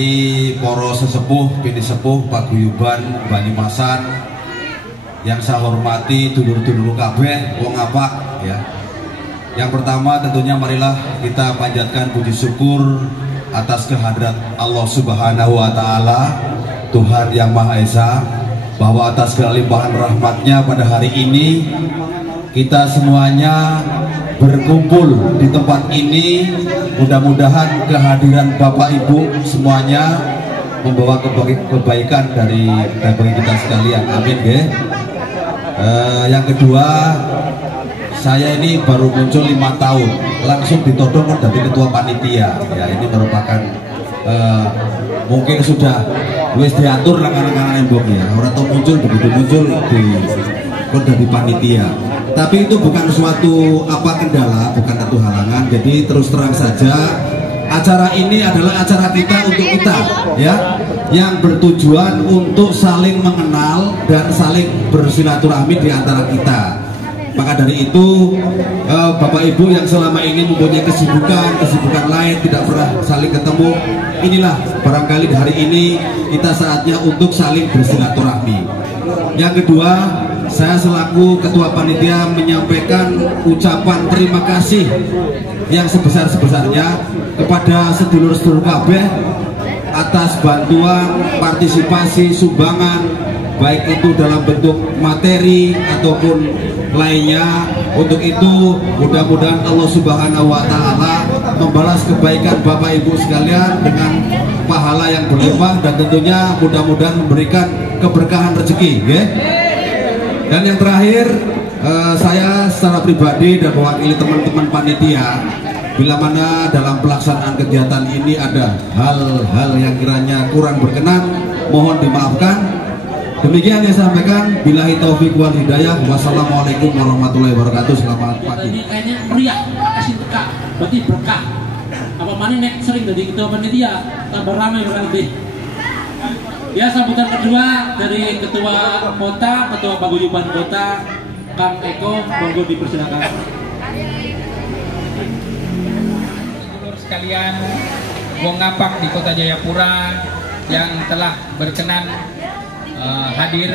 dari poro sesepuh, pini sepuh, paguyuban Banyumasan yang saya hormati, dulur-dulur kabeh, wong apak ya. Yang pertama tentunya marilah kita panjatkan puji syukur atas kehadirat Allah Subhanahu wa Ta'ala, Tuhan yang Maha Esa, bahwa atas kelimpahan rahmatnya pada hari ini kita semuanya berkumpul di tempat ini. Mudah-mudahan kehadiran Bapak Ibu semuanya membawa kebaikan bagi kita sekalian. Amin ya. Yang kedua, saya ini baru muncul 5 tahun langsung ditodong dari ketua panitia ya. Ini merupakan mungkin sudah wis diatur rekan-rekan embok ya, orang tuh muncul begitu muncul di panitia. Tapi itu bukan suatu kendala, bukan satu halangan. Jadi terus terang saja, acara ini adalah acara kita untuk kita ya, yang bertujuan untuk saling mengenal dan saling bersilaturahmi di antara kita. Maka dari itu Bapak Ibu yang selama ini mempunyai kesibukan lain, tidak pernah saling ketemu, inilah barangkali hari ini kita saatnya untuk saling bersilaturahmi. Yang kedua, saya selaku ketua panitia menyampaikan ucapan terima kasih yang sebesar-besarnya kepada sedulur-sedulur kabeh atas bantuan, partisipasi, sumbangan, baik itu dalam bentuk materi ataupun lainnya. Untuk itu mudah-mudahan Allah Subhanahu wa Ta'ala membalas kebaikan Bapak Ibu sekalian dengan pahala yang berlimpah, dan tentunya mudah-mudahan memberikan keberkahan rezeki ya. Dan yang terakhir, saya secara pribadi dan mewakili teman-teman panitia, bila mana dalam pelaksanaan kegiatan ini ada hal-hal yang kiranya kurang berkenan, mohon dimaafkan. Demikian yang saya sampaikan. Billahi taufiq wal hidayah. Wassalamualaikum warahmatullahi wabarakatuh. Selamat pagi. Ini kayaknya meriah, kasih berkah, berarti berkah. Apa mana nek sering jadi ketua panitia, tambah ramai berarti. Ya, sambutan kedua dari ketua kota, ketua paguyuban kota, Kang Eko, monggo dipersilakan. Sedulur sekalian, wong ngapak di Kota Jayapura yang telah berkenan hadir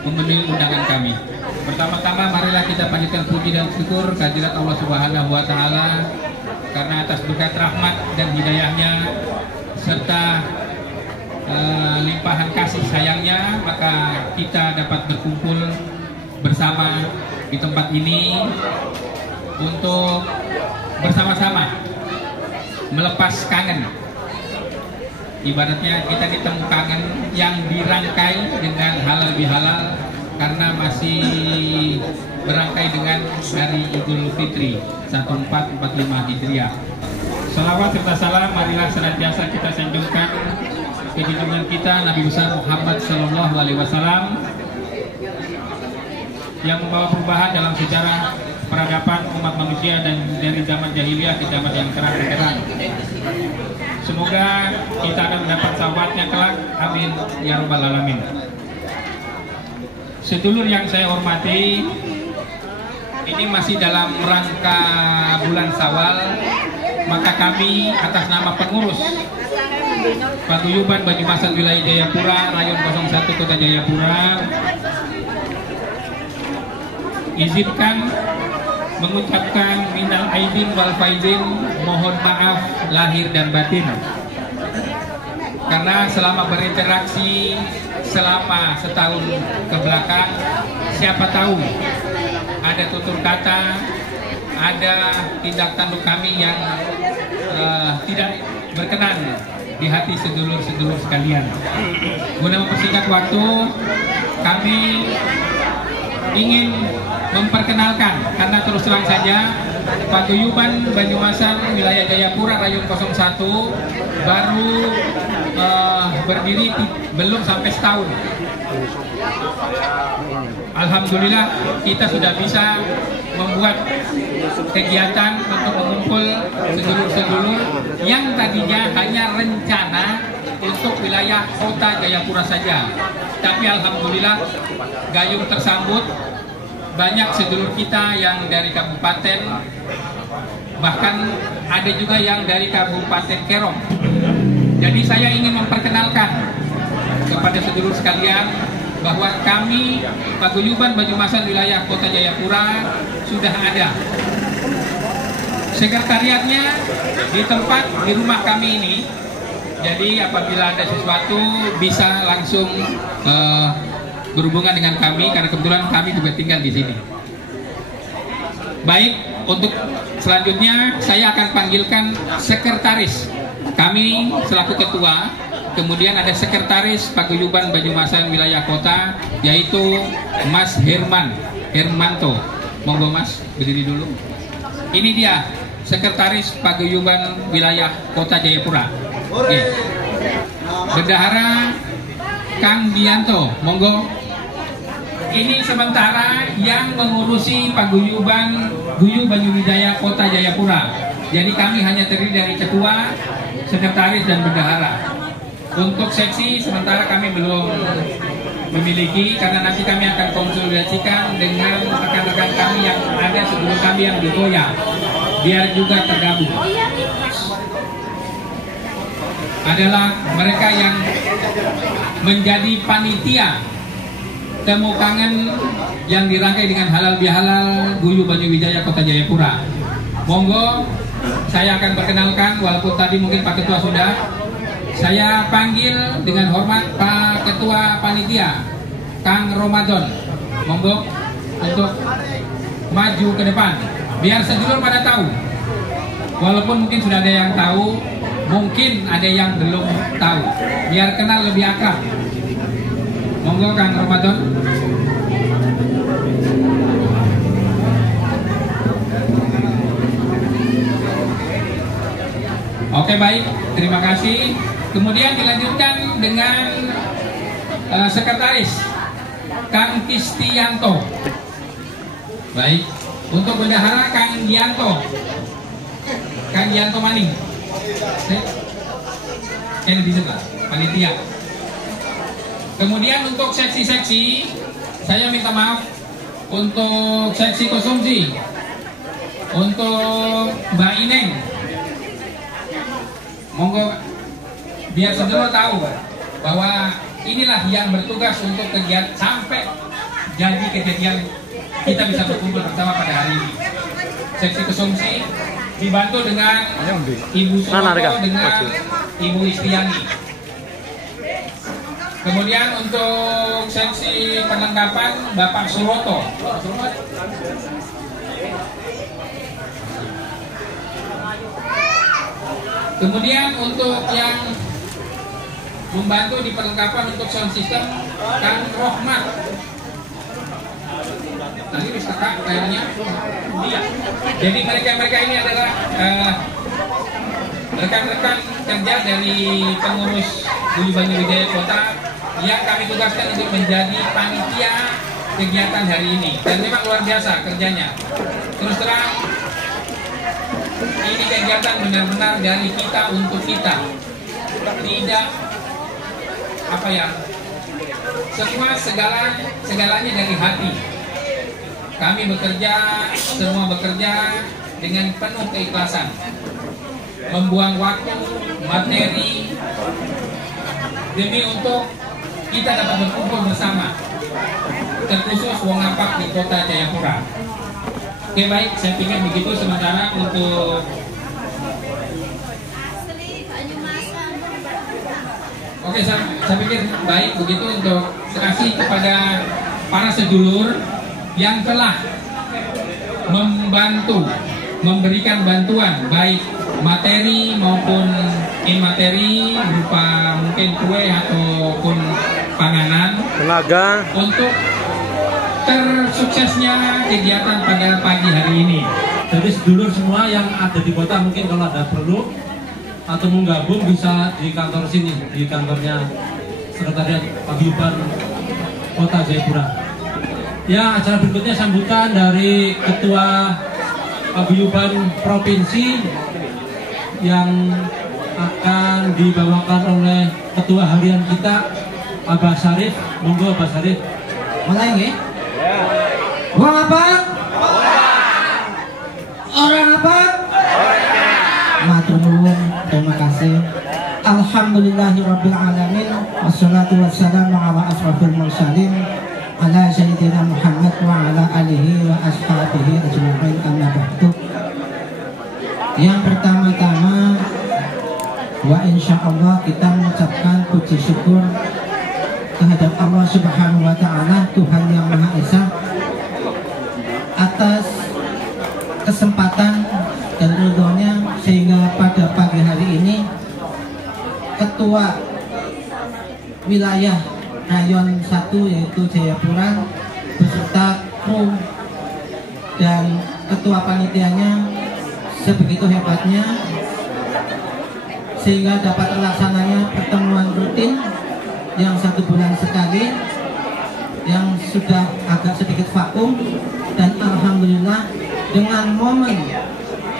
memenuhi undangan kami. Pertama-tama marilah kita panjatkan puji dan syukur kehadirat Allah Subhanahu wa Ta'ala, karena atas berkat rahmat dan hidayahnya serta limpahan kasih sayangnya, maka kita dapat berkumpul bersama di tempat ini untuk bersama-sama melepas kangen. Ibaratnya kita ketemu kangen yang dirangkai dengan halal bihalal, karena masih berangkai dengan hari Idul Fitri 1445 Hijriah. Salawat serta salam marilah senantiasa kita sanjungkan ke junjungan kita Nabi besar Muhammad Sallallahu Alaihi Wasallam yang membawa perubahan dalam sejarah peradaban umat manusia dan dari zaman jahiliyah ke zaman yang terang benderang. Semoga kita akan mendapat sahabatnya kelak. Amin ya rabbal alamin. Sedulur yang saya hormati, ini masih dalam rangka bulan Syawal, maka kami atas nama pengurus Paguyuban Banyumasan Wilayah Jayapura, Rayon 01 Kota Jayapura, izinkan mengucapkan minal aidin wal faizin, mohon maaf lahir dan batin, karena selama berinteraksi selama setahun ke belakang, siapa tahu ada tutur kata, ada tindak tanduk kami yang tidak berkenan di hati sedulur-sedulur sekalian. Guna mempersingkat waktu, kami ingin memperkenalkan, karena terus terang saja Paguyuban Banyumasan Wilayah Jayapura Rayon 01 baru berdiri belum sampai setahun. Alhamdulillah kita sudah bisa membuat kegiatan untuk mengumpul sedulur-sedulur yang tadinya hanya rencana untuk wilayah Kota Jayapura saja, tapi alhamdulillah gayung tersambut. Banyak sedulur kita yang dari kabupaten, bahkan ada juga yang dari Kabupaten Kerong Jadi saya ingin memperkenalkan kepada sedulur sekalian bahwa kami Paguyuban Banyumasan wilayah Kota Jayapura sudah ada. Sekretariatnya di tempat di rumah kami ini. Jadi apabila ada sesuatu bisa langsung berhubungan dengan kami karena kebetulan kami juga tinggal di sini. Baik, untuk selanjutnya saya akan panggilkan sekretaris kami selaku ketua. Kemudian ada sekretaris Paguyuban Banyumasan wilayah kota yaitu Mas Hermanto. Monggo Mas berdiri dulu. Ini dia sekretaris Paguyuban wilayah Kota Jayapura. Oke. Bendahara Kang Dianto, monggo. Ini sementara yang mengurusi Paguyuban Guyu Banyuwijaya Kota Jayapura. Jadi kami hanya terdiri dari ketua, sekretaris dan bendahara. Untuk seksi sementara kami belum memiliki karena nanti kami akan konsolidasikan dengan rekan-rekan kami yang ada sebelum kami yang di Goya biar juga tergabung. Adalah mereka yang menjadi panitia temu kangen yang dirangkai dengan halal bihalal Guyu Banyuwijaya Kota Jayapura. Monggo saya akan perkenalkan walaupun tadi mungkin Pak Ketua sudah. Saya panggil dengan hormat Pak Ketua Panitia Kang Ramadan. Monggo untuk maju ke depan biar sedulur pada tahu. Walaupun mungkin sudah ada yang tahu, mungkin ada yang belum tahu. Biar kenal lebih akrab. Monggo Kang Ramadan. Oke baik, terima kasih. Kemudian dilanjutkan dengan sekretaris Kang Kistianto. Baik, untuk bendahara Kang Gianto Maning. Ini di sana, panitia. Kemudian untuk seksi-seksi, saya minta maaf untuk seksi konsumsi, untuk Mbak Ineng. Monggo biar sedulur tahu bahwa inilah yang bertugas untuk kegiatan sampai jadi kejadian kita bisa berkumpul bersama pada hari ini. Seksi konsumsi dibantu dengan Ibu Suroto dengan Ibu Istriani. Kemudian untuk seksi perlengkapan Bapak Suroto. Kemudian untuk yang membantu di perlengkapan untuk sound system Kang Rohmat. Tadi bisa Kak kayaknya. Iya. Jadi mereka ini adalah rekan-rekan kerja dari pengurus Guyu Banyuwijaya Kota yang kami tugaskan untuk menjadi panitia kegiatan hari ini. Dan memang luar biasa kerjanya. Terus terang ini kegiatan benar-benar dari kita untuk kita. Tidak apa ya, segalanya dari hati. Kami bekerja, semua bekerja dengan penuh keikhlasan, membuang waktu, materi demi untuk kita dapat berkumpul bersama, terkhusus Wong Apak di Kota Jayapura. Oke baik, saya pikir begitu sementara untuk Oke, saya pikir baik begitu untuk kasih kepada para sedulur yang telah membantu, memberikan bantuan baik materi maupun imateri berupa mungkin kue ataupun panganan tenaga untuk tersuksesnya kegiatan pada pagi hari ini. Jadi sedulur semua yang ada di kota mungkin kalau ada perlu atau mau gabung bisa di kantor sini, di kantornya Sekretariat Paguyuban Kota Jayapura. Ya, acara berikutnya sambutan dari Ketua Paguyuban Provinsi yang akan dibawakan oleh Ketua Harian kita Abah Syarif. Monggo Abah Syarif. Mulai nggih? Wong apa? Orang apa? Matur nuwun, terima kasih. Alhamdulillahirabbil alamin wassalatu wassalamu ala asrofil mursalin ala sayyidina Muhammad wa ala alihi wa ashabihi ajma'in amma ba'du. Yang pertama-tama wa insyaallah kita mengucapkan puji syukur kehadap Allah Subhanahu wa taala, Tuhan yang Maha Esa, atas kesempatan dan ridhonya sehingga pada pagi hari ini Ketua Wilayah Rayon 1 yaitu Jayapura beserta kru dan ketua panitianya sebegitu hebatnya sehingga dapat terlaksananya pertemuan rutin yang 1 bulan sekali yang sudah agak sedikit vakum, dan alhamdulillah dengan momen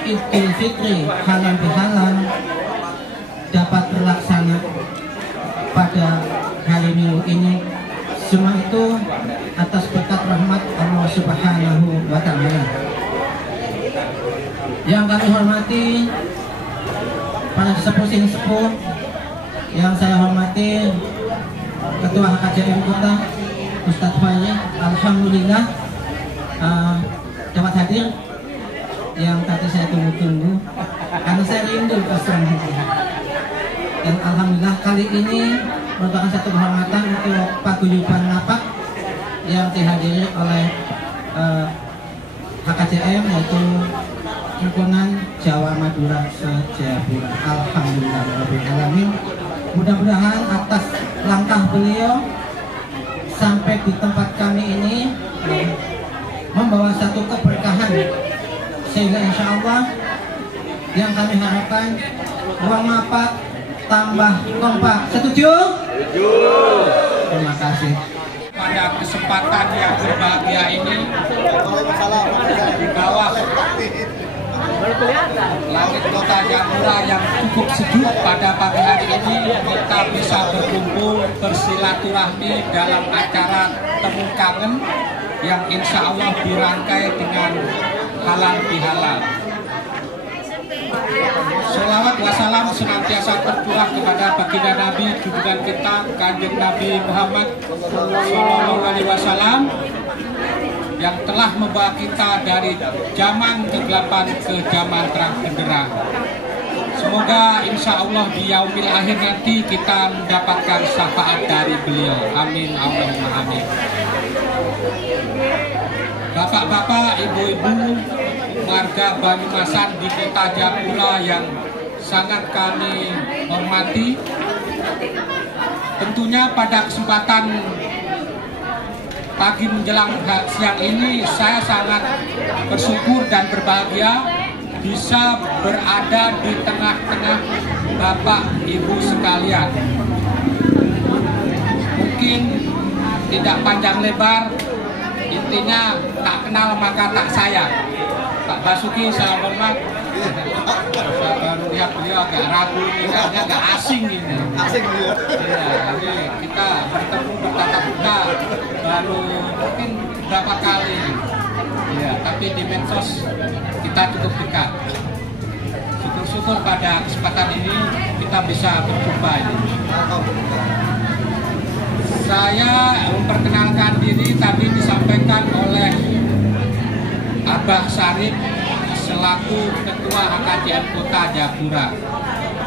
Idul Fitri halal bihalal dapat terlaksana pada hari Minggu ini. Semua itu atas berkat rahmat Allah Subhanahu wa taala. Yang kami hormati para sepuh-sepuh, yang saya hormati Ketua HKJM Kota Ustadz Fahri, alhamdulillah dapat hadir, yang tadi saya tunggu-tunggu karena saya rindu pesan. Dan alhamdulillah kali ini merupakan satu kehormatan untuk paguyuban Ngapak yang dihadiri oleh HKJM yaitu Himpunan Jawa Madura se-Jayapura. Alhamdulillah rabbil alamin. Mudah-mudahan atas langkah beliau sampai di tempat kami ini membawa satu keberkahan, sehingga insya Allah yang kami harapkan Wong Ngapak tambah kompak. Setuju? Setuju. Terima kasih. Pada kesempatan yang berbahagia ini, di bawah langit kota Jayapura yang cukup sejuk pada pagi hari ini, kita bisa berkumpul bersilaturahmi dalam acara Temu Kangen yang insya Allah dirangkai dengan halal bihalal. Sholawat wassalam senantiasa tercurah kepada baginda Nabi junjungan kita Kanjeng Nabi Muhammad Sallallahu Alaihi Wasallam yang telah membawa kita dari zaman kegelapan ke zaman terang benderang. Semoga insya Allah di yaumil akhir nanti kita mendapatkan syafaat dari beliau. Amin Allahumma amin. Bapak-bapak, ibu-ibu, warga Banyumasan di kota Jayapura yang sangat kami hormati, tentunya pada kesempatan pagi menjelang siang ini saya sangat bersyukur dan berbahagia bisa berada di tengah-tengah Bapak Ibu sekalian. Mungkin tidak panjang lebar, intinya tak kenal maka tak sayang. Pak Basuki saya hormat, saya baru lihat beliau agak ragu ini, kayaknya agak asing ini. Asing beliau. Iya, ini kita bertemu bertatap muka baru mungkin berapa kali. Iya, tapi di medsos kita cukup dekat. Syukur-syukur pada kesempatan ini kita bisa berjumpa ini. Saya memperkenalkan diri tadi disampaikan oleh Abah Sarip selaku Ketua HKJM Kota Jayapura.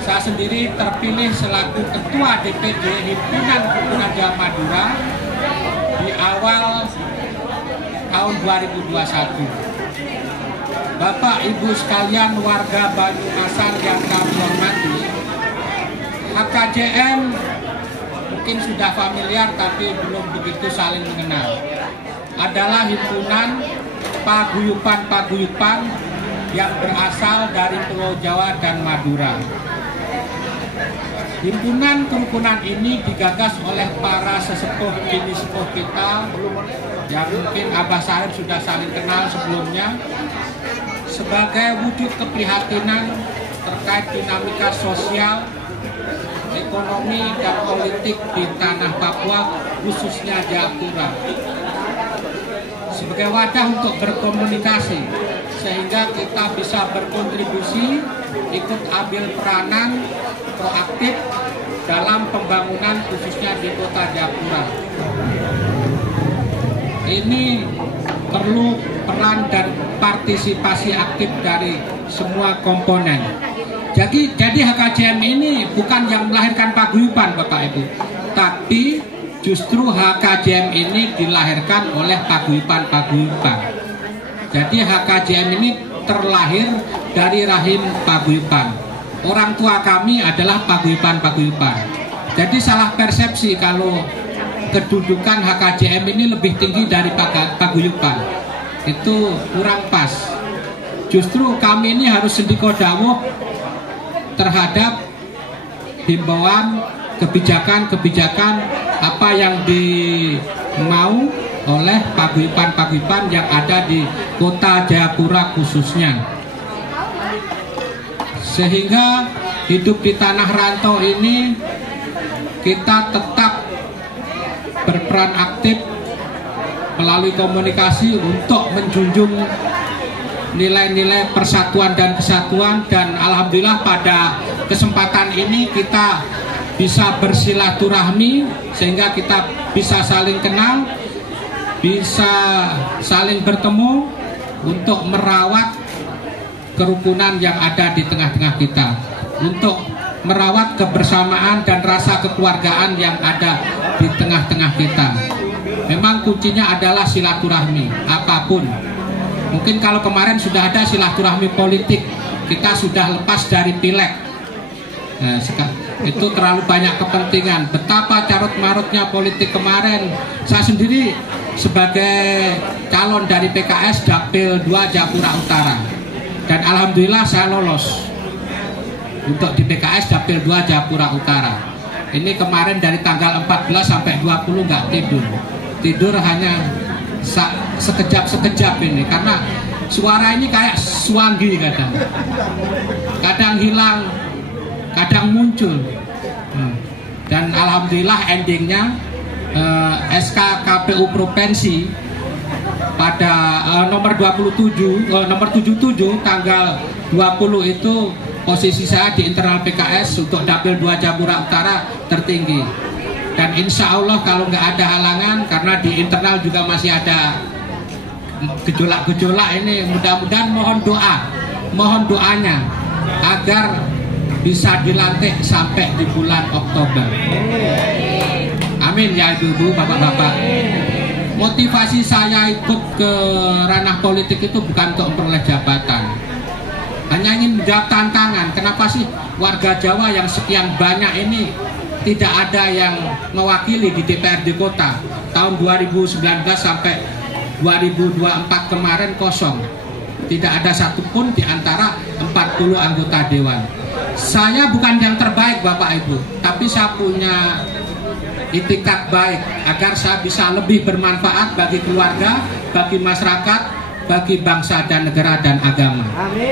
Saya sendiri terpilih selaku Ketua DPD Himpunan Jawa Madura di awal tahun 2021. Bapak Ibu sekalian warga Banyumasan yang kami hormati, HKJM mungkin sudah familiar tapi belum begitu saling mengenal. Adalah himpunan paguyuban yang berasal dari Pulau Jawa dan Madura. Himpunan kerukunan ini digagas oleh para sesepuh bini sepuh kita yang mungkin Abah Sarip sudah saling kenal sebelumnya, sebagai wujud keprihatinan terkait dinamika sosial, ekonomi, dan politik di tanah Papua, khususnya Jayapura. Sebagai wadah untuk berkomunikasi sehingga kita bisa berkontribusi, ikut ambil peranan proaktif dalam pembangunan khususnya di Kota Jayapura. Ini perlu peran dan partisipasi aktif dari semua komponen. Jadi HKJM ini bukan yang melahirkan paguyuban Bapak Ibu, tapi justru HKJM ini dilahirkan oleh paguyuban-paguyuban. Jadi HKJM ini terlahir dari rahim paguyuban. Orang tua kami adalah paguyuban-paguyuban. Jadi salah persepsi kalau kedudukan HKJM ini lebih tinggi dari paguyuban. Itu kurang pas. Justru kami ini harus sendiko dawuh terhadap himbauan kebijakan-kebijakan apa yang dimau oleh paguyuban-paguyuban yang ada di Kota Jayapura khususnya. Sehingga hidup di tanah rantau ini kita tetap berperan aktif melalui komunikasi untuk menjunjung nilai-nilai persatuan dan kesatuan, dan alhamdulillah pada kesempatan ini kita bisa bersilaturahmi sehingga kita bisa saling kenal, bisa saling bertemu untuk merawat kerukunan yang ada di tengah-tengah kita, untuk merawat kebersamaan dan rasa kekeluargaan yang ada di tengah-tengah kita. Memang kuncinya adalah silaturahmi apapun. Mungkin kalau kemarin sudah ada silaturahmi politik, kita sudah lepas dari pileg. Nah, itu terlalu banyak kepentingan. Betapa carut-marutnya politik kemarin. Saya sendiri sebagai calon dari PKS Dapil 2 Jayapura Utara, dan alhamdulillah saya lolos untuk di PKS Dapil 2 Jayapura Utara. Ini kemarin dari tanggal 14 sampai 20 nggak tidur hanya sekejap ini, karena suara ini kayak suanggi, kadang hilang, kadang muncul. Dan alhamdulillah endingnya SK KPU Provinsi pada nomor 77 tanggal 20 itu posisi saya di internal PKS untuk Dapil 2 Jayapura Utara tertinggi. Dan insya Allah kalau nggak ada halangan, karena di internal juga masih ada gejolak-gejolak ini, mudah-mudahan mohon doanya agar bisa dilantik sampai di bulan Oktober. Amin ya ibu-ibu, bapak-bapak. Motivasi saya ikut ke ranah politik itu bukan untuk memperoleh jabatan, hanya ingin menjawab tantangan. Kenapa sih warga Jawa yang sekian banyak ini tidak ada yang mewakili di DPRD Kota? Tahun 2019 sampai 2024 kemarin kosong. Tidak ada satupun di antara 40 anggota dewan. Saya bukan yang terbaik Bapak Ibu, tapi saya punya itikat baik agar saya bisa lebih bermanfaat bagi keluarga, bagi masyarakat, bagi bangsa dan negara dan agama.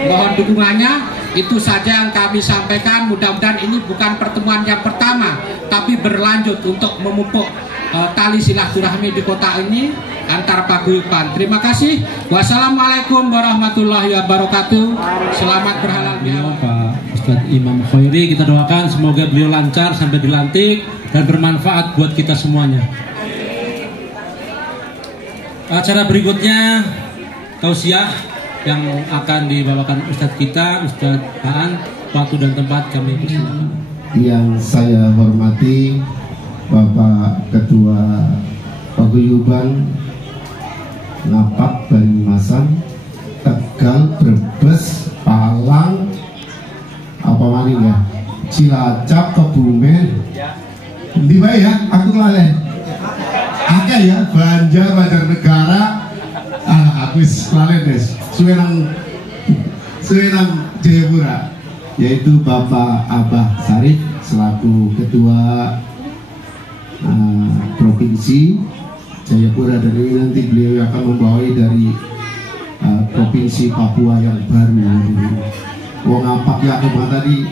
Mohon dukungannya. Itu saja yang kami sampaikan. Mudah-mudahan ini bukan pertemuan yang pertama, tapi berlanjut untuk memupuk tali silaturahmi di kota ini antar paguyuban. Terima kasih. Wassalamualaikum warahmatullahi wabarakatuh. Selamat berhalal bihalal. Pak Ustadz Imam Khairi, kita doakan semoga beliau lancar sampai dilantik dan bermanfaat buat kita semuanya. Acara berikutnya tausiah yang akan dibawakan Ustadz kita, Ustadz Aan. Waktu dan tempat kami persilakan. Yang saya hormati Bapak Ketua Paguyuban Ngapak, Banyumasan, Tegal, Brebes, Palang, apa maning ya, Cilacap, Kebumen, di mana ya? Aku laleh. Oke ya, Banjarnegara. Aku laleh des. Suwenang Jayapura, yaitu Bapak Abah Sarif selaku Ketua Provinsi Jayapura, dan ini nanti beliau akan membawai dari Provinsi Papua yang baru. Wong Apak ya tadi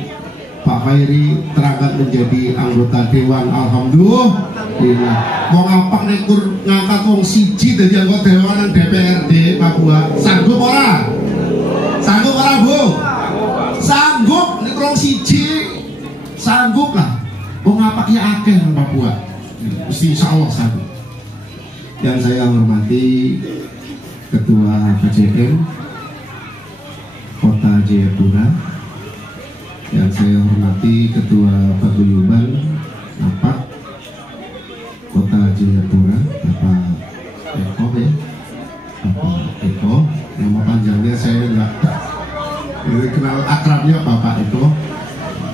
Pak Khairi terangkat menjadi anggota Dewan. Alhamdulillah. Wong Apak nekur ngangkat wong siji dari anggota Dewan DPRD Papua. Sanggup ora? siji sanggup lah. Wong apaknya akeh nang Papua. Mesti insyaallah sanggup. Yang saya hormati Ketua KJM Kota Jayapura, yang saya hormati Ketua Paguyuban Napak Kota Jayapura, Bapak Eko ya, Bapak Eko, nama panjangnya saya enggak kenal akrabnya Bapak Eko.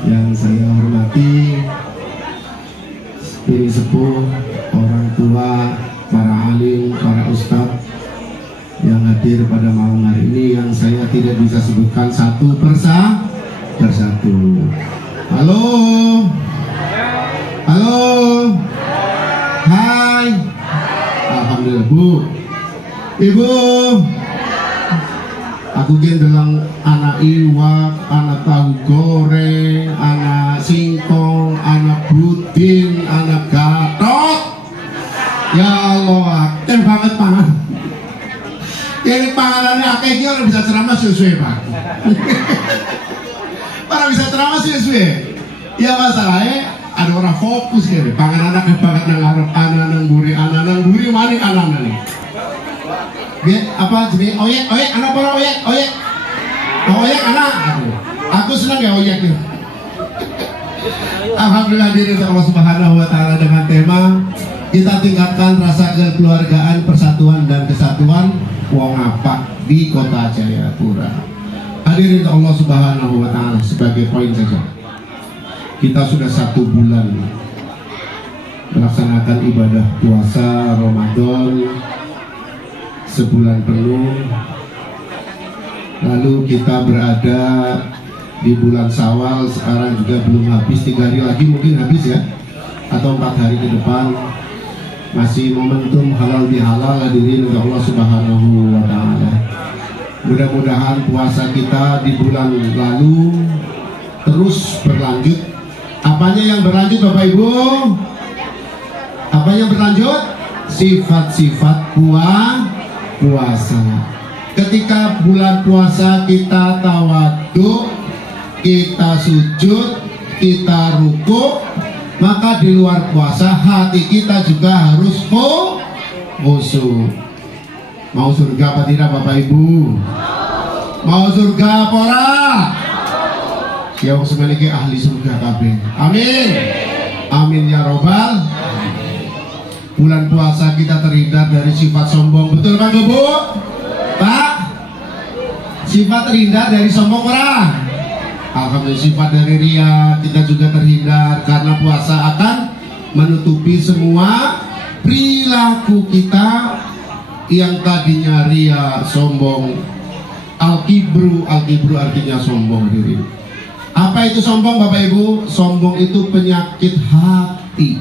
Yang saya hormati Piri Sepuh, orang tua, para alim, para ustadz yang hadir pada malam hari ini, yang saya tidak bisa sebutkan satu persatu. Halo, halo, hai, alhamdulillah Bu, Ibu, aku gendong anak iwak, anak tahu goreng, anak singkong, anak budin, anak gatot. Ya Allah, akeh banget pangan. Ini panganannya akeh iki ora bisa ceramah suwe-suwe, Pak. Ora bisa ceramah suwe-suwe. Ya masalahnya ada orang fokus ya, pangan anak banget nang arep, anak nang buri maning anak nih. Dia apa jenis oyek, anak para oyek, oyek anak. Aku senang ya oyek itu. Alhamdulillah diri Allah Subhanahu Wa Taala dengan tema kita tingkatkan rasa kekeluargaan, persatuan dan kesatuan Wong Apak di Kota Jayapura. Hadirin Allah Subhanahu Wa Taala, sebagai poin saja, kita sudah 1 bulan melaksanakan ibadah puasa Ramadan sebulan penuh. Lalu kita berada di bulan Syawal, sekarang juga belum habis, 3 hari lagi mungkin habis ya, atau 4 hari ke depan. Masih momentum halal bihalal, hadirin Allah Subhanahu Wa Taala. Mudah-mudahan puasa kita di bulan lalu terus berlanjut. Apanya yang berlanjut Bapak Ibu? Apa yang berlanjut? Sifat-sifat puasa. Ketika bulan puasa kita tawadhu, kita sujud, kita ruku, maka di luar puasa hati kita juga harus khusyuk. Mau surga apa tidak Bapak Ibu? Mau surga apa ora? Ya wong semeniki ahli surga kabeh. Amin. Amin ya robbal. Bulan puasa kita terhindar dari sifat sombong. Betul Pak Bu? Pak? Sifat terhindar dari sombong ora? Alhamdulillah, sifat dari ria kita juga terhindar, karena puasa akan menutupi semua perilaku kita yang tadinya ria, sombong. Al-kibru artinya sombong diri. Apa itu sombong Bapak Ibu? Sombong itu penyakit hati.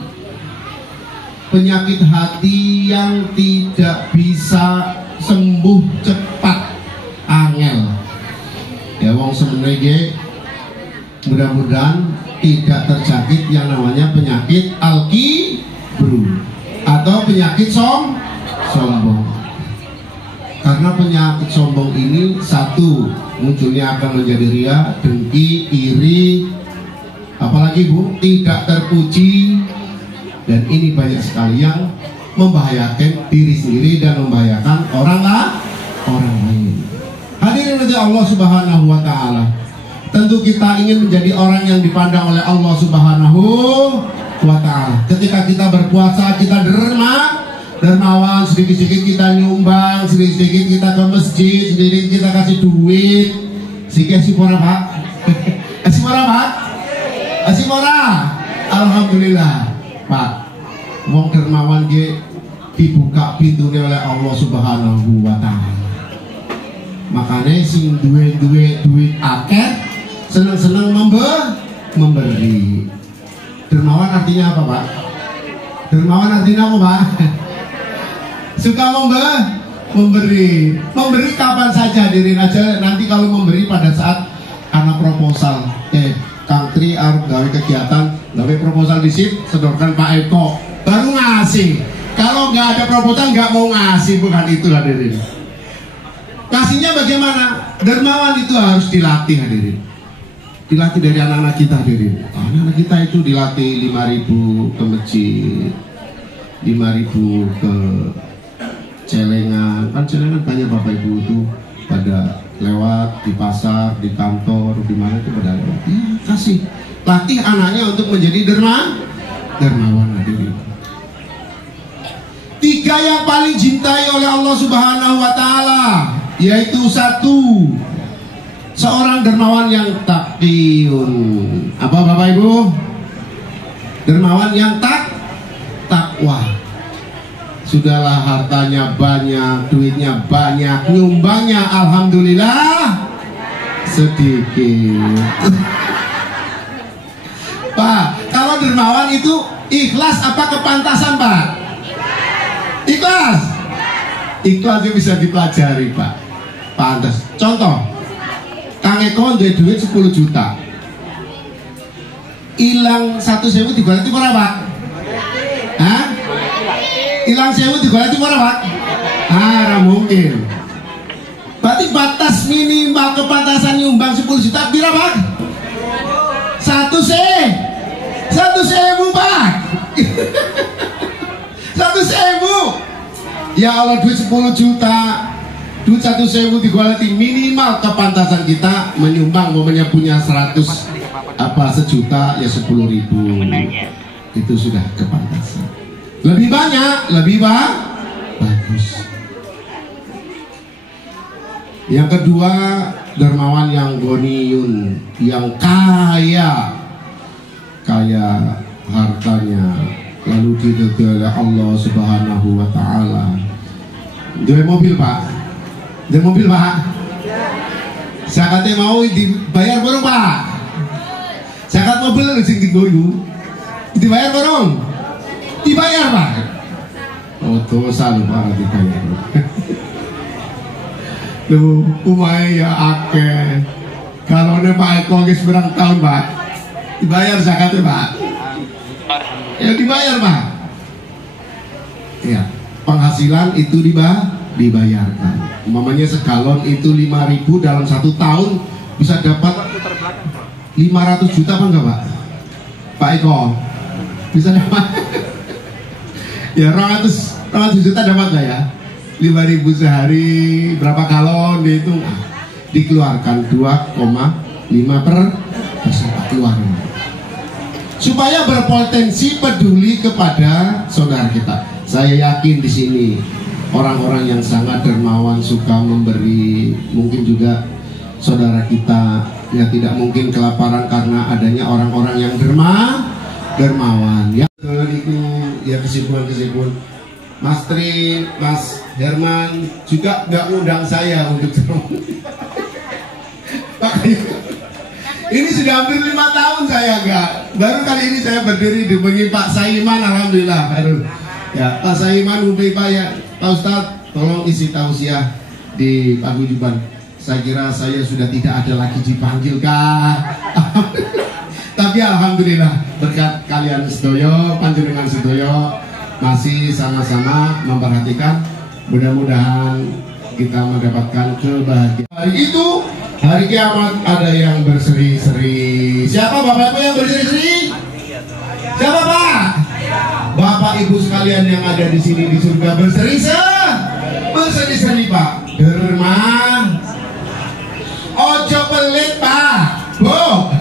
Penyakit hati yang tidak bisa sembuh cepat, angel. Ya wong semenege mudah-mudahan tidak terjangkit yang namanya penyakit al-kibru atau penyakit sombong. Karena penyakit sombong ini, satu, munculnya akan menjadi ria, dengki, iri, apalagi Bu, tidak terpuji, dan ini banyak sekali yang membahayakan diri sendiri dan membahayakan orang lain. Hadirin aja Allah Subhanahu Wa Taala. Tentu kita ingin menjadi orang yang dipandang oleh Allah Subhanahu Wa Taala. Ketika kita berpuasa, kita dermawan, sedikit-sedikit kita nyumbang, sedikit-sedikit kita ke masjid, sedikit kita kasih duit. Kasih pora Pak? Kasih pora Pak? Kasih pora? Alhamdulillah Pak. Wong dermawan ge dibuka pintunya oleh Allah Subhanahu Wa Taala. Makanya sing duit akeh senang-senang memberi. Dermawan artinya apa Pak? Dermawan artinya apa Pak? Suka memberi. Memberi kapan saja, diri aja. Nanti kalau memberi pada saat karena proposal, Kang Tri harus gawe kegiatan, gawe proposal di sip, sedorkan Pak Eko, baru ngasih. Kalau nggak ada proposal nggak mau ngasih, bukan itu hadirin. Kasihnya bagaimana? Dermawan itu harus dilatih hadirin. dilatih dari anak-anak kita dari anak-anak kita itu dilatih 5.000 ke masjid, 5.000 ke celengan. Kan celengan banyak Bapak Ibu itu pada lewat di pasar, di kantor, di mana itu pada lewat. Ya, kasih latih anaknya untuk menjadi dermawan hadirin. 3 yang paling cintai oleh Allah Subhanahu wa taala, yaitu 1, seorang dermawan yang taqiyun. Apa Bapak Ibu? Dermawan yang takwa. Sudahlah hartanya banyak, duitnya banyak, nyumbangnya alhamdulillah sedikit. Pak, kalau dermawan itu ikhlas apa kepantasan, Pak? Ikhlas. Ikhlas itu bisa dipelajari, Pak. Pantas. Contoh, Kang Eko duwe duit 10 juta. Hilang 1.000 digoleki ora, Pak? Hah? Hilang 1.000 digoleki ora, Pak? Ora mungkin. Berarti batas minimal kepantasan nyumbang 10 juta pira, Pak? 1.000, Pak. 1.000. Ya Allah, duit 10 juta, duit 1.000 digoleki, minimal kepantasan kita menyumbang, momennya punya 100 ya 10.000. Itu sudah kepantasan. Lebih banyak, lebih bagus. Yang kedua, dermawan yang goniyun, yang kaya hartanya, lalu diridhoi oleh Allah Subhanahu wa taala. Duwe mobil, Pak. Duwe mobil, Pak. Zakatnya mau dibayar bareng, Pak. Zakat mobil sing digoyu. Dibayar bareng. Dibayar, Pak. Oh, dosa lu Pak dibayar. Lu umai ya akeh. Kalau Pak Eko geus berang tahun, Pak. Dibayar zakatnya, Pak. Ya dibayar, Pak. Ya, penghasilan itu dibayarkan. Umpamanya segalon itu 5.000 dalam 1 tahun bisa dapat 500 juta apa enggak, Pak? Pak Eko bisa dapat ya 200 juta dapat nggak ya? 5.000 sehari, berapa galon dihitung? Dikeluarkan 2,5% keluaran. Supaya berpotensi peduli kepada saudara kita. Saya yakin di sini orang-orang yang sangat dermawan, suka memberi. Mungkin juga saudara kita yang tidak mungkin kelaparan karena adanya orang-orang yang dermawan. Ya, itu ya kesimpulan. Mas Tri, Mas Herman juga nggak ngundang saya untuk ini sudah hampir 5 tahun saya nggak. Baru kali ini saya berdiri di bagi Pak Saiman, alhamdulillah. Ya, Pak Saiman, Pak ya, Pak Ustadz, tolong isi tausiah di paguyuban. Saya kira saya sudah tidak ada lagi dipanggil, Kak. Tapi alhamdulillah berkat kalian sedoyo, panjenengan sedoyo masih sama-sama memperhatikan. Mudah-mudahan kita mendapatkan kebahagiaan. Hari itu, hari kiamat, ada yang berseri-seri. Siapa Bapak Ibu yang berseri-seri? Siapa, Pak? Bapak Ibu sekalian yang ada di sini di surga berseri-seri, Pak. Derma. Ojo pelit, Pak. Bu.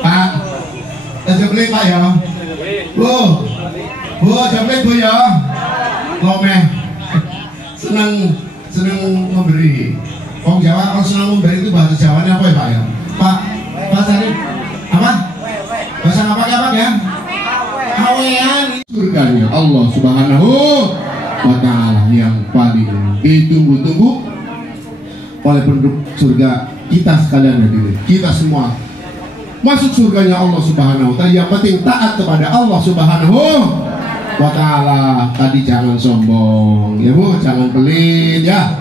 Pak. Ojo pelit, Pak ya. Bu. Bu, ojo pelit, Bu ya. Lomeh. Senang memberi. Orang Jawa kalau senang memberi itu bahasa Jawanya apa ya, Pak ya? Pak Sari. Apa? Bahasa apa ya? Awean. Surganya Allah Subhanahu wa taala yang paling ditunggu-tunggu oleh penduduk surga kita sekalian hadirin. Kita semua masuk surganya Allah Subhanahu wa taala. Yang penting taat kepada Allah Subhanahu wa taala. Tadi jangan sombong, ya Bu, jangan pelit ya.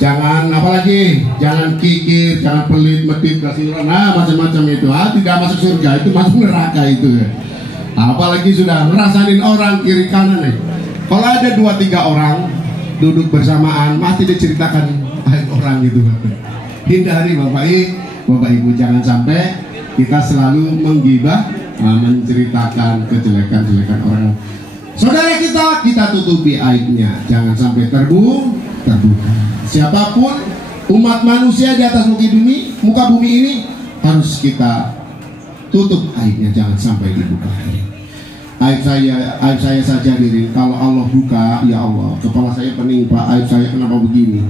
Jangan apalagi, jangan kikir, jangan pelit, medit, kasihan, macam-macam itu. Tidak masuk surga, itu masuk neraka itu. Apalagi sudah ngerasain orang kiri kanan nih. Kalau ada 2-3 orang duduk bersamaan, pasti diceritakan orang itu. Hindari Bapak Bapak Ibu, jangan sampai kita selalu menggibah, menceritakan kejelekan-jelekan orang. Saudara kita tutupi aibnya, jangan sampai terbuka. Siapapun umat manusia di atas muka bumi ini harus kita tutup aibnya, jangan sampai dibuka. Aib saya saja diri. Kalau Allah buka, ya Allah, kepala saya pening Pak, aib saya kenapa begini?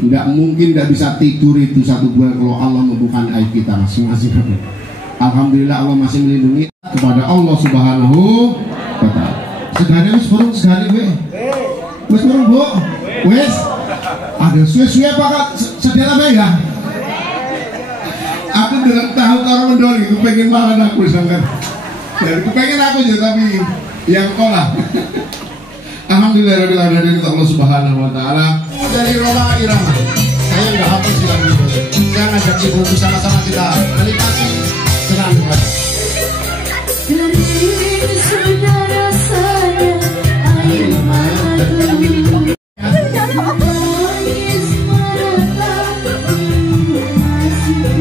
Tidak mungkin, tidak bisa tidur itu 1 bulan kalau Allah membuka aib kita masing-masing. Alhamdulillah Allah masih melindungi kepada Allah Subhanahu wa Ta'ala. Segani wis burung segani wis burung Bu. Wis ada suwe-suwe apa Kak? Sedih apa ya? Aku dengan tahu kalau mendori, aku pengen makan aku sangat. Jadi aku pengen aku aja tapi yang kolah. Alhamdulillah Allah Subhanahu wa Ta'ala. Dari Roma Irama, saya nggak hafal silang itu. Saya ngajak ibu bersama-sama kita menikmati senang banget. Dari saudara saya air mata nangis meratapi masih dan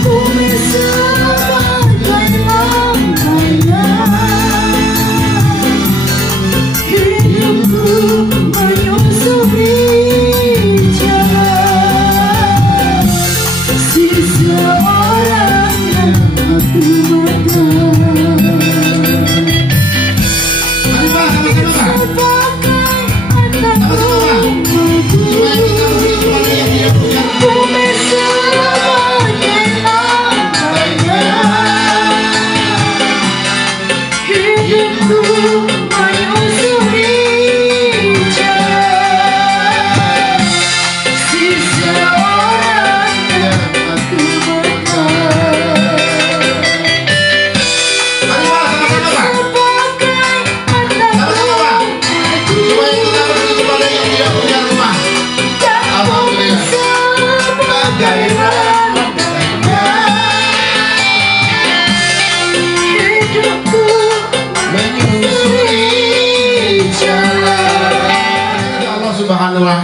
ku menyelamatkan lamanya hidupku menyusuri jalan seseorang yang aku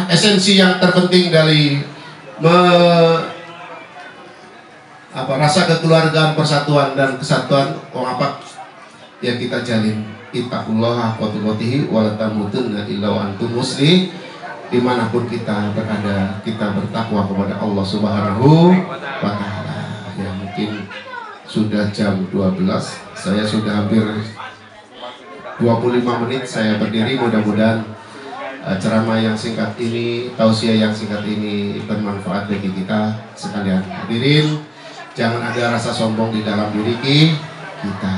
esensi yang terpenting dari rasa kekeluargaan, persatuan dan kesatuan apa yang kita jalin. Ittaqullaha haqqa tuqatih wa la tamutunna illa wa antum muslimin. Dimanapun kita berada, kita bertakwa kepada Allah Subhanahu wa Ta'ala. Ya, mungkin sudah jam 12, saya sudah hampir 25 menit saya berdiri. Mudah-mudahan ceramah yang singkat ini, tausiah yang singkat ini bermanfaat bagi kita sekalian. Hadirin, jangan ada rasa sombong di dalam diri kita.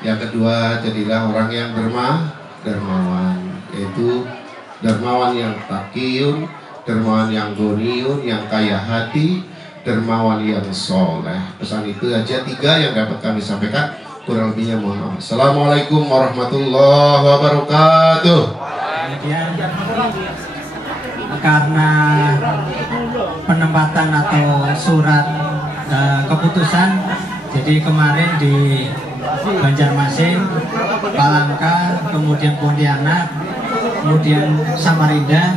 Yang kedua, jadilah orang yang dermawan, yaitu dermawan yang taqiyun, dermawan yang ghaniyun, yang kaya hati, dermawan yang soleh. Pesan itu aja 3 yang dapat kami sampaikan. Kurang lebihnya mohon maaf. Assalamualaikum warahmatullahi wabarakatuh. Karena penempatan atau surat keputusan, jadi kemarin di Banjarmasin, Palangka, kemudian Pontianak, kemudian Samarinda,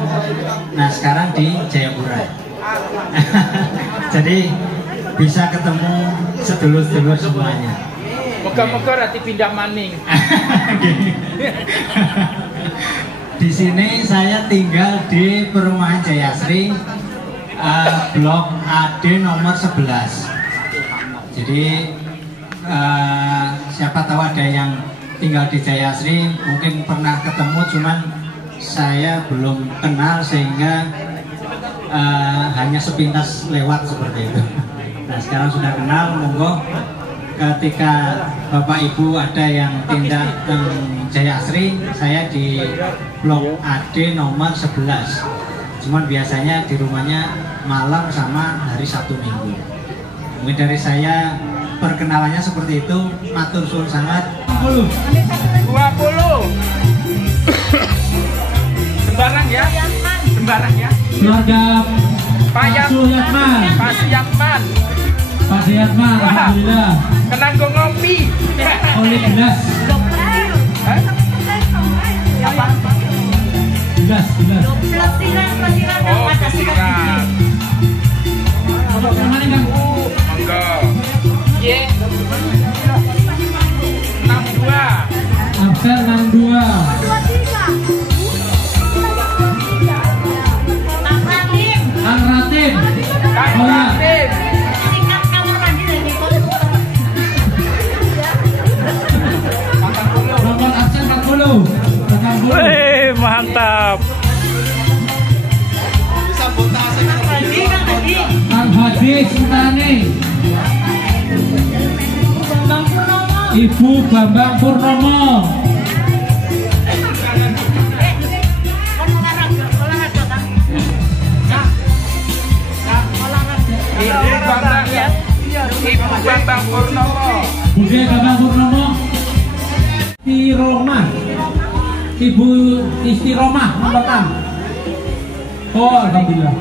nah sekarang di Jayapura. Jadi bisa ketemu sedulur-sedulur semuanya. Moga-moga rati pindah maning. Di sini saya tinggal di perumahan Jayasri, blok AD nomor 11. Jadi siapa tahu ada yang tinggal di Jayasri, mungkin pernah ketemu, cuman saya belum kenal sehingga hanya sepintas lewat seperti itu. Nah sekarang sudah kenal, monggo ketika Bapak Ibu ada yang tinggal di Jayasri, saya di blok AD nomor 11. Cuman biasanya di rumahnya malam sama hari Sabtu Minggu. Mungkin dari saya perkenalannya seperti itu. Matur suwun sangat. 20. Sembarang ya. Sembarang ya. Keluarga Pak Suyatman. Pak Suyatman. Pak Suyatman, alhamdulillah. Kenang go ngopi. Oleh gelas. absen 62. Kang Ratim. Oh ya. Nomor absen 40. Wih, mantap. Kang Hadi Sentani. Ibu Bambang Purnomo. Ibu Bambang Purnomo. Bude Bambang Purnomo. Istiromah. Ibu Istiromah nomor 6. Oh, alhamdulillah.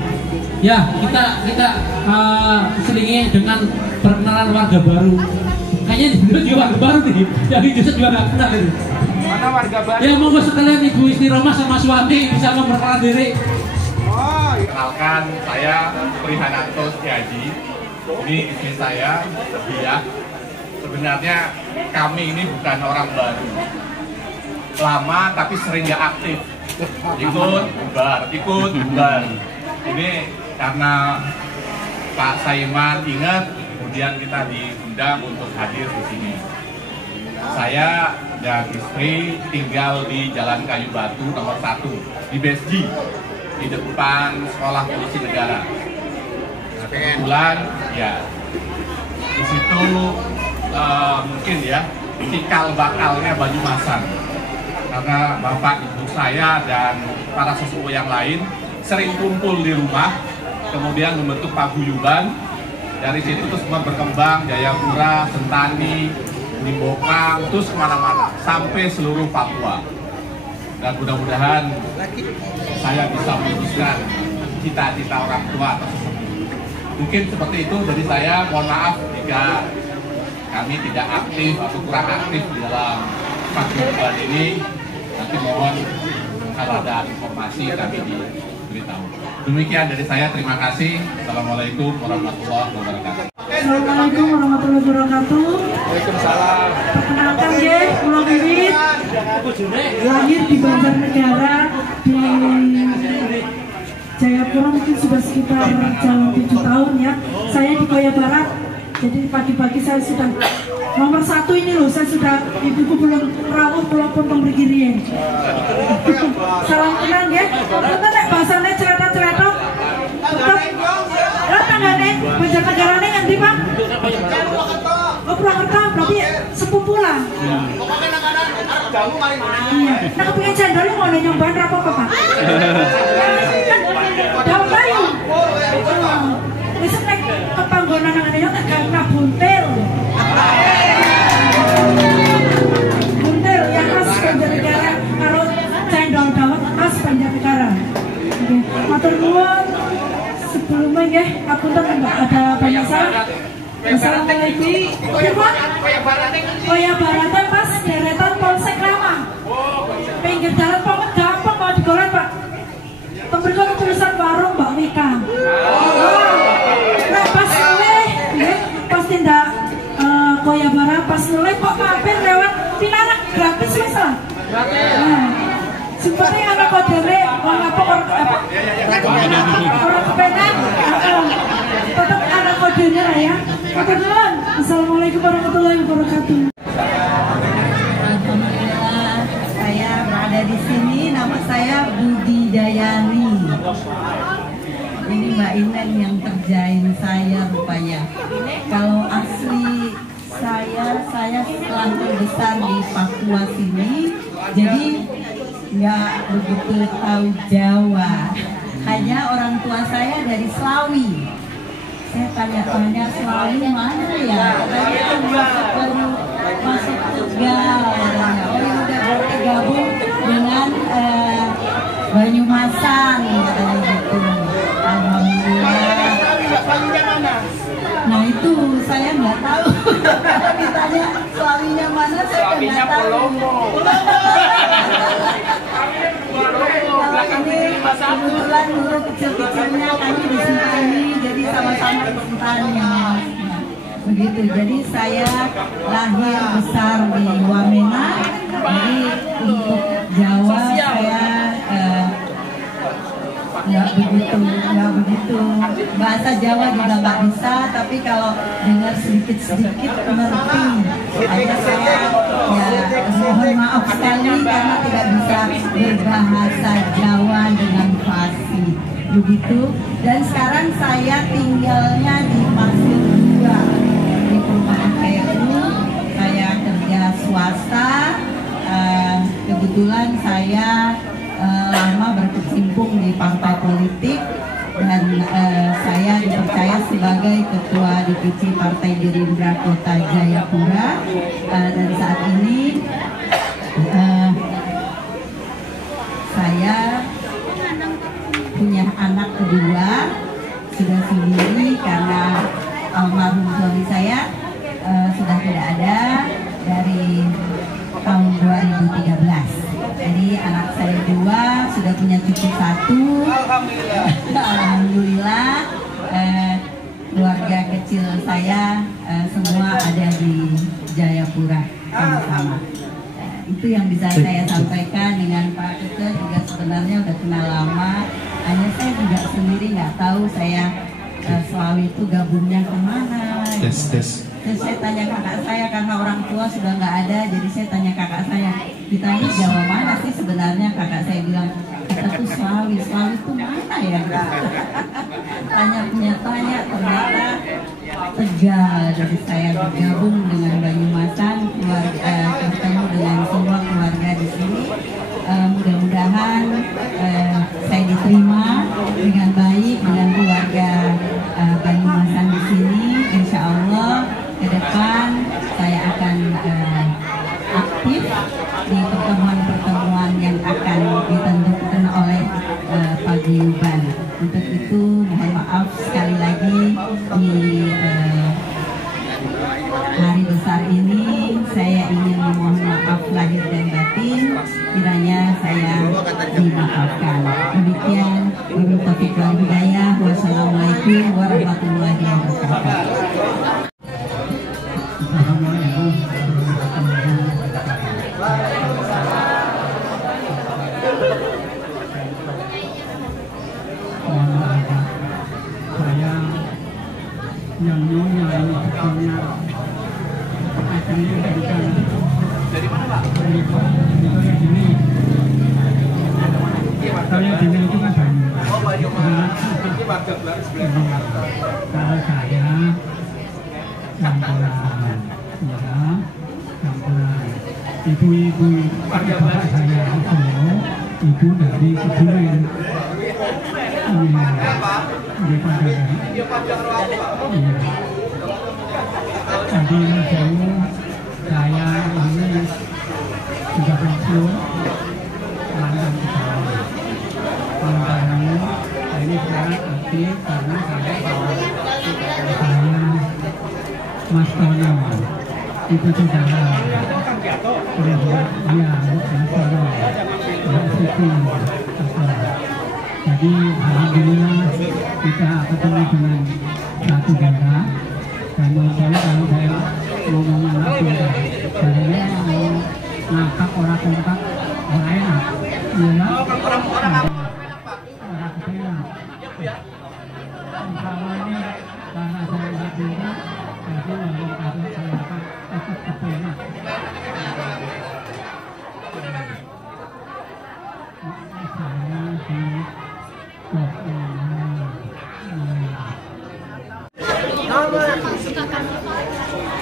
Ya, kita selingi dengan perkenalan warga baru. Kayaknya di juga warga baru nih. Yang di desa juga nggak kenal itu. Mana warga baru? Ya monggo sekalian Ibu Istiromah sama suami bisa memperkenalkan diri. Oh, Kenalkan, saya Prihananto Setiaji. Ini istri saya, Dia. Sebenarnya kami ini bukan orang baru. Lama tapi sering nggak aktif. Ikut bubar. Ini karena Pak Saiman ingat, kemudian kita diundang untuk hadir di sini. Saya dan istri tinggal di Jalan Kayu Batu nomor 1 di BSG, di depan Sekolah Polisi Negara. Nah, kebetulan ya di situ mungkin ya cikal bakalnya Banyumasan, karena bapak ibu saya dan para sesepuh yang lain sering kumpul di rumah, kemudian membentuk paguyuban. Dari situ terus berkembang Jayapura, Sentani, Nimbokang, terus kemana-mana sampai seluruh Papua. Dan mudah-mudahan saya bisa meneruskan cita-cita orang tua atau sesepuh. Mungkin seperti itu dari saya. Mohon maaf jika kami tidak aktif atau kurang aktif di dalam paguyuban ini. Nanti mohon kalau ada informasi kami diberitahu. Demikian dari saya, terima kasih. Assalamualaikum warahmatullahi wabarakatuh. Assalamualaikum warahmatullahi wabarakatuh. Waalaikumsalam. Perkenalkan ya, Pulau Wiwit, lahir di Banjarnegara di Jayapura, mungkin sudah sekitar jalan 7 tahun ya. Saya di Koya Barat, jadi pagi-pagi saya sudah nomor 1 ini loh, saya sudah ibuku belum rawuh walaupun pemberikirin. Salam kenal ya. Kita nek bahasane cerita-cerita. Lah tanggane Banjarnegarane yang di Pak? Oh, Purwakarta, berarti sepupu lah. Iya. Nah, kepingin cendol mau nyobain apa-apa Pak? Daun kayu. Wis nek kepanggonan nang ngene tak gawe buntil. Buntil yang khas Banjarnegara karo cendol dawet khas Banjarnegara. Oke, matur nuwun. Sebelumnya nggih, apunten ada banyak salah. Assalamualaikum. Koya Barat pas deretan Polsek Lama. Pinggir jalan pokok gampang mau digoreng Pak. Pemberikan tulisan warung Mbak Wika. Nah pas mulai, pas tindak Koya Barat pas mulai kok mampir lewat Pinarak gratis wis lah. Seperti anak kodere orang apa orang kepengen tetap anak kodenya lah ya. Teman-teman, assalamualaikum warahmatullahi wabarakatuh. Alhamdulillah, saya berada di sini. Nama saya Budi Dayani. Ini Mbak Inen yang kerjain saya rupanya. Kalau asli saya lahir besar di Papua sini, jadi nggak begitu tahu Jawa. Hanya orang tua saya dari Slawi. Saya tanya-tanya Slawi mana ya? Katanya kan masuk Tegal. Oh ya udah bergabung dengan Banyumasan katanya gitu. Alhamdulillah. Nah itu saya nggak tahu. Ditanya Slawinya mana saya nggak tahu. Ini kebetulan dulu kecil-kecilnya kami di Sentani, jadi sama-sama di Sentani. Begitu, jadi saya lahir besar di Wamena, jadi bahasa Jawa juga nggak bisa, tapi kalau dengar sedikit-sedikit mengerti. Hanya saya ya mohon maaf sekali karena tidak bisa berbahasa Jawa dengan fasih. Begitu. Dan sekarang saya tinggalnya di Pasir Dua di perumahan PU. Saya kerja swasta. Kebetulan saya lama berkecimpung di partai politik dan saya dipercaya sebagai ketua DPC Partai Gerindra Kota Jayapura, dan saat ini saya punya anak kedua, sudah sendiri karena almarhum suami saya sudah tidak ada dari tahun 2013. Jadi anak saya dua, sudah punya cucu satu. Alhamdulillah. Keluarga kecil saya semua ada di Jayapura sama-sama. Itu yang bisa saya sampaikan. Dengan Pak Keke juga sebenarnya udah kenal lama. Hanya saya juga sendiri nggak tahu saya selalu itu gabungnya kemana. Terus saya tanya kakak saya karena orang tua sudah nggak ada, jadi saya tanya kakak saya, kita ini Jawa mana sih sebenarnya? Kakak saya bilang kita tuh Slawi itu mana ya? Tanya ternyata Tegal. Jadi saya bergabung dengan Banyumasan, bertemu dengan semua keluarga di sini. Mudah-mudahan saya diterima dengan baik dengan keluarga Banyumasan di sini. Insya Allah ke depan saya akan aktif di pertemuan-pertemuan yang akan ditentukan oleh paguyuban. Untuk itu mohon maaf sekali lagi di hari besar ini saya ingin memohon maaf lahir dan batin, kiranya saya dimaafkan. Demikian, wabillahi taufiq wal hidayah. Wassalamualaikum warahmatullahi wabarakatuh. Saya yang nyonya ini sebetulnya akhirnya bukan dari mana Pak? Dari sini. Saya sini itu kan Banyu. Oh Banyu. Ini warga Belanda sebelah. Kalau saya campuran, ya campuran. Ibu-ibu bapak saya itu dari Kebumen. Jadi saya ini sudah pensiun mantan Betawi. Ini sekarang aktif karena saya Mas Tono itu saudara. Iya, Mas Tono, Mas Siti. Jadi alhamdulillah kita ketemu dengan satu daerah. Dan menurut saya kalau saya ngomong anak muda, saya mau ngakak orang kompak orang enak, iya lah. Orang kepenak. Kalau ini karena saya nggak pintar, jadi ngomong kata saya akan ikut kepenak.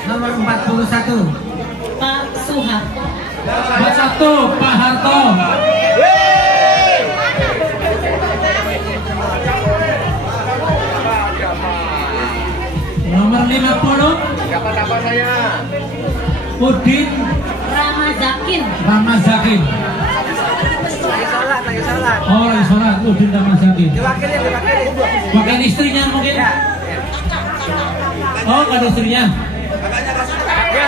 Nomor 41 Pak Soeharto. 41 Pak Harto. Nomor 50 Siapa nama saya? Udin Ramazakin. Ramazakin. Lagi salat. Oh, lagi sholat. Udin Ramazakin. Diwakilin. Pakai istrinya mungkin? Oh, nggak ada istrinya? Ya.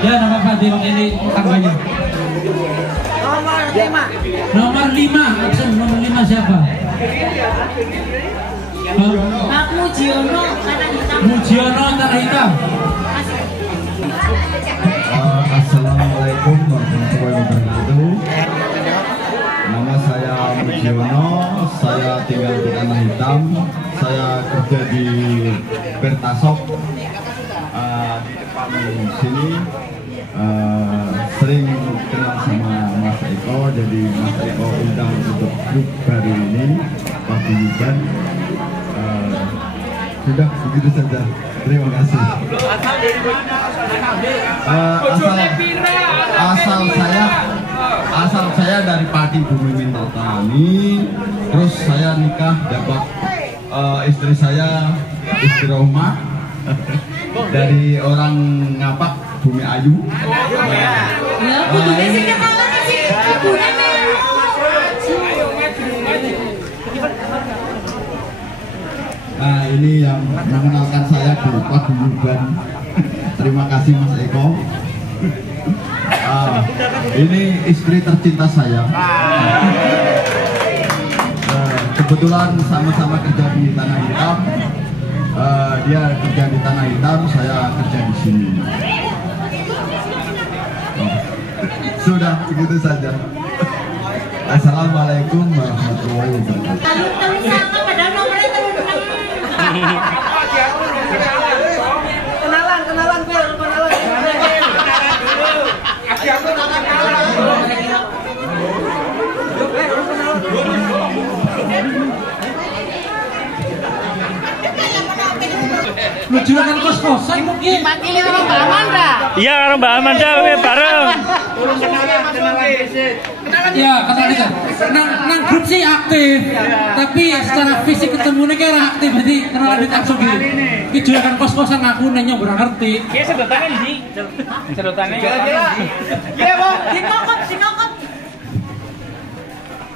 Ya, nama Fatimah ini tangganya. Nomor 5. Nomor 5, absen nomor 5 siapa? Pak Mujiono Tanah Hitam. Mujiono Tanah Hitam. Assalamualaikum warahmatullahi wabarakatuh. Nama saya Mujiono Sugiono, saya tinggal di Tanah Hitam, saya kerja di Pertasok di depan sini. Sering kenal sama Mas Eko, jadi Mas Eko undang untuk grup baru ini, Paguyuban. Sudah begitu saja. Terima kasih. Asal saya dari Pati Bumi Mintortani, terus saya nikah dapat istri saya istri Roma dari orang Ngapak Bumi Ayu. Nah, ini yang mengenalkan saya di Paguyuban. Terima kasih Mas Eko. Ini istri tercinta saya. Kebetulan sama-sama kerja di Tanah Hitam. Dia kerja di Tanah Hitam, saya kerja di sini. Sudah begitu saja. Assalamualaikum warahmatullahi wabarakatuh. Kenalan, Bel. Lu juragan kos-kosan mungkin. Ini orang Mbak Amanda. Iya, orang Mbak Amanda bareng. Ya, kata nang grup sih aktif, tapi secara fisik ketemunya kayak aktif, jadi kenal lebih langsung gitu. Ini juragan kos-kosan aku nanya berang ngerti. Iya, sedotannya di. Sedotannya. Iya, Bang. Sinokot.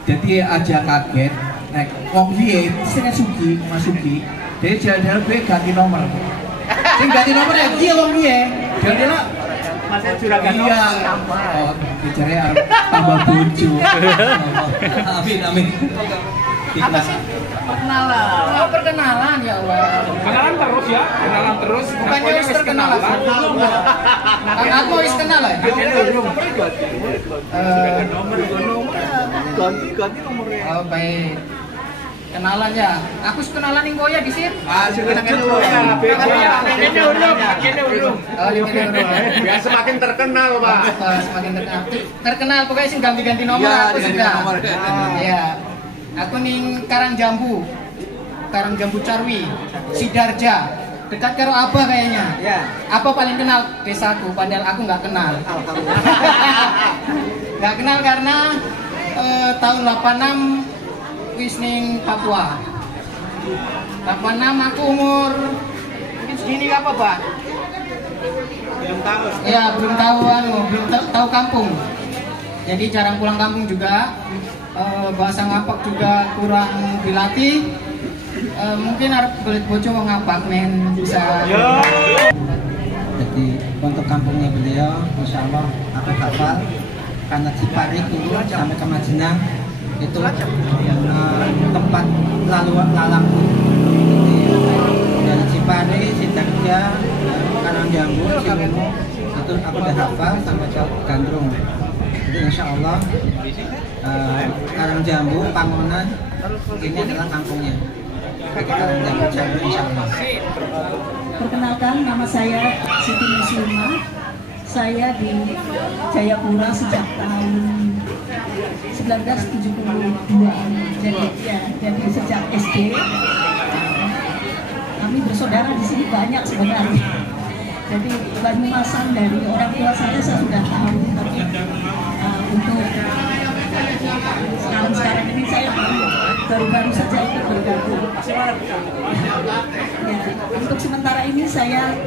Jadi aja kaget, naik wong piye, sing Sugi, Mas Sugi. Jadi jalan-jalan gue ganti nomor. Sing ganti nomor ya dia wong piye? Jalan-jalan Masih juragan. Iya. Oh, bicara arep tambah bojo. Amin. Ikhlas. Perkenalan ya Allah. Kenalan terus. Bukannya wis terkenal. Aku wis kenal ya. Ganti nomornya. Oh, baik. Kenalan ya. Aku kenalan ning Boya di sini. Sudah kenal. Biar semakin terkenal, Pak. Semakin terkenal. Pokoknya sing ganti-ganti nomor aku sudah. Iya. Aku ning Karangjambu Carwi, Sidarja, dekat karo Abah kayaknya. Ya. Apa paling kenal desaku, padahal aku nggak kenal. Nggak kenal karena tahun 86 wis ning Papua. 86 aku umur mungkin segini apa, Pak? Belum tahu. Ya, belum tahu kampung. Jadi jarang pulang kampung juga. Bahasa Ngapak juga kurang dilatih. Mungkin harus belit bojo mau Ngapak men bisa. Jadi untuk kampungnya beliau, insya Allah aku hafal. Karena Cipari dulu sampai ke Majenang itu tempat lalang. Dari Cipari, Sidarja, Karangjambu, Cilemu itu aku udah hafal sampai ke Gandrung. Jadi insya Allah Karangjambu, Pangonan ini adalah kampungnya. Karangjambu, insya Allah. Perkenalkan, nama saya Siti Muslimah. Saya di Jayapura sejak tahun 1972. Jadi sejak SD. Kami bersaudara di sini banyak sebenarnya. Jadi Banyumasan dari orang tua saya sudah tahu, tapi untuk sekarang ini saya baru saja ikut bergabung. Ya, untuk sementara ini saya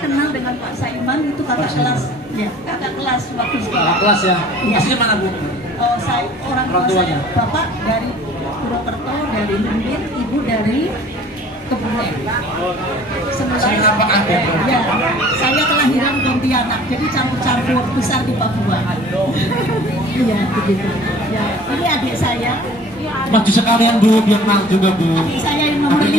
kenal dengan Pak Saiman, itu kakak kelas, ya kakak kelas waktu sekolah. Kakak kelas ya. Aslinya mana Bu? Oh, saya orang tuanya. Bapak dari Purwokerto, dari Lumbin, ibu dari Kebumen. Sementara ya, saya kelahiran Pontianak, jadi campur-campur besar di Papua. Iya begitu. Ya, ini adik saya. Maju sekalian Bu, biar kenal juga Bu. Adik saya yang nomor 5.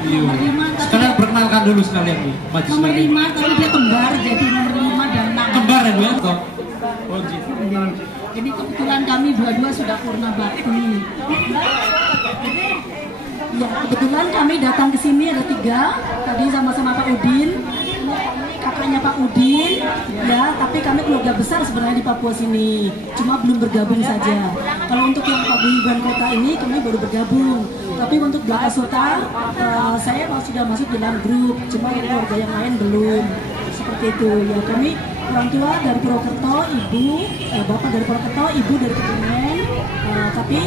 Nomor 5 sekalian perkenalkan dulu sekalian Bu. Maju nomor sekalian. 5 tapi dia kembar, jadi nomor 5 dan 6. Kembar ya Bu ya? Oh Jadi kebetulan kami dua-dua sudah purna bakti. Ya, kebetulan kami datang ke sini ada 3. Tadi sama-sama Pak Udin. Kakaknya Pak Udin, ya, tapi kami keluarga besar sebenarnya di Papua sini, cuma belum bergabung saja. Kalau untuk yang paguyuban kota ini kami baru bergabung, tapi untuk Blakasota saya sudah masuk dalam grup, cuma keluarga yang lain belum. Seperti itu ya, kami orang tua dari Purwokerto, bapak dari Purwokerto, ibu dari Kebumen, tapi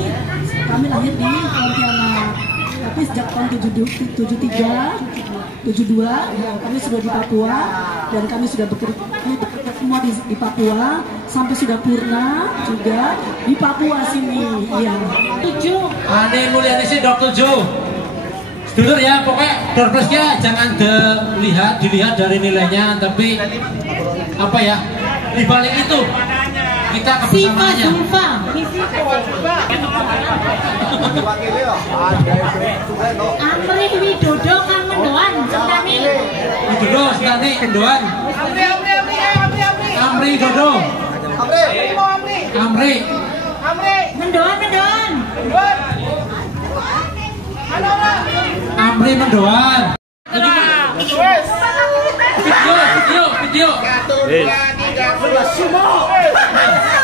kami lahir di Pontianak. Tapi sejak tahun 72 ya, kami sudah di Papua dan kami sudah bekerja semua di Papua sampai sudah purna juga di Papua sini. Iya. 7. Ane Mulyani sih dok 7. Sedulur ya, pokoknya doorplusnya jangan dilihat dari nilainya, tapi apa ya, di balik itu kita kebersamaannya. Amri Widodo Kang Mendoan Sentani. Widodo Sentani Mendoan. Amri Widodo. Amri Mendoan. Amri Mendoan. Video.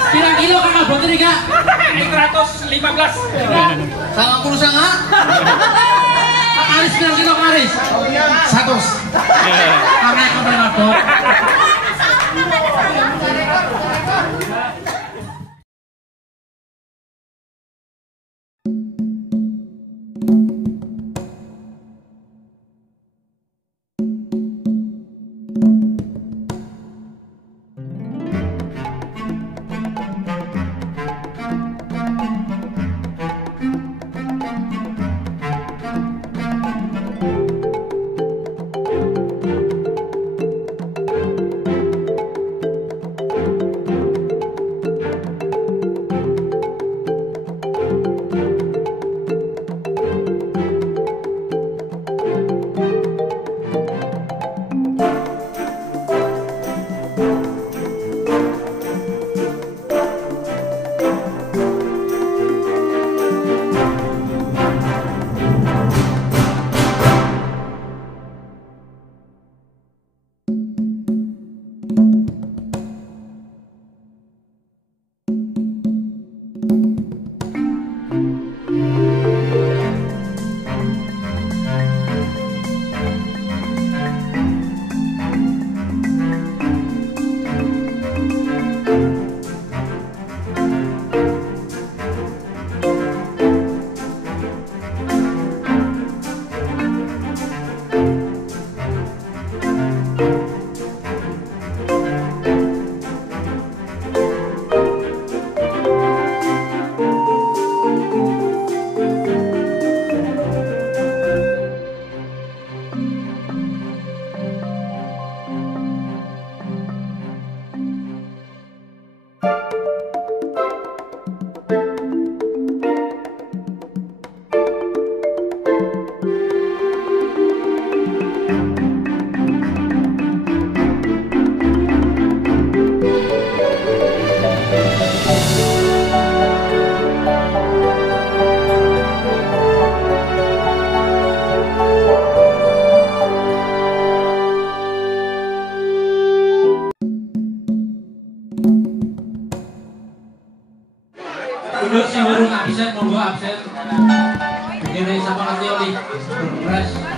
Pirang kilo kan abot ini Kak? 115. Salah puluh sangat. Aris pirang kilo Aris? 100. Karena aku pernah mabok. Duduk si burung absen, monggo absen. Begini sama nanti oleh Pres.